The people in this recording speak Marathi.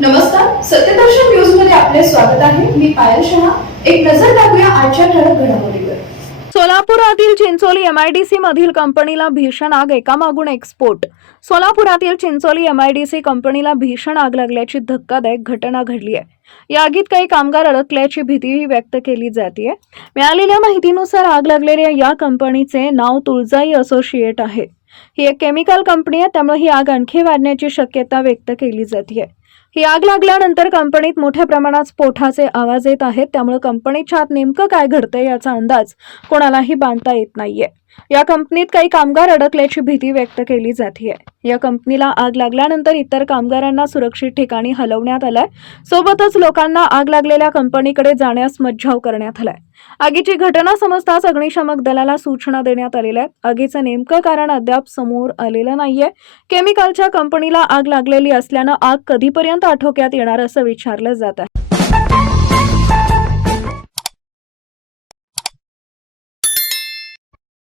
नमस्कार सत्यदर्शन न्यूजमध्ये आपले स्वागत आहे. मी पायल शहा. एक नजर टाकूया आजच्या ठळक घडामोडीवर. सोलापुरातील चिंचोली एमआयडीसी मधील कंपनीला भीषण आग एकामागून एक्सपोर्ट सोलापुरातील चिंचोली एमआयडीसी कंपनीला भीषण आग लागल्याची धक्कादायक घटना घडली आहे. या आगीत काही कामगार अडकल्याची भीतीही व्यक्त केली जाते मिळालेल्या माहितीनुसार आग लागलेल्या या कंपनीचे नाव तुळजाई असोसिएट आहे. ही एक केमिकल कंपनी आहे त्यामुळे ही आग आणखी वाढण्याची शक्यता व्यक्त केली जाते ही आग लागल्यानंतर कंपनीत मोठ्या प्रमाणात स्फोटाचे आवाज येत आहेत त्यामुळे कंपनीच्या आत नेमकं काय घडतंय याचा अंदाज कोणालाही बांधता येत नाहीये. या कंपनीत काही कामगार अडकल्याची भीती व्यक्त केली जाते या कंपनीला आग लागल्यानंतर इतर कामगारांना सुरक्षित ठिकाणी हलवण्यात आलंय. सोबतच लोकांना आग लागलेल्या कंपनीकडे जाण्यास मज्जाव करण्यात आलाय. आगीची घटना समजताच अग्निशामक दलाला सूचना देण्यात आलेल्या आहेत. आगीचं नेमकं कारण अद्याप समोर आलेलं नाहीये. केमिकलच्या कंपनीला आग लागलेली असल्यानं आग कधीपर्यंत आटोक्यात येणार असं विचारलं जात आहे.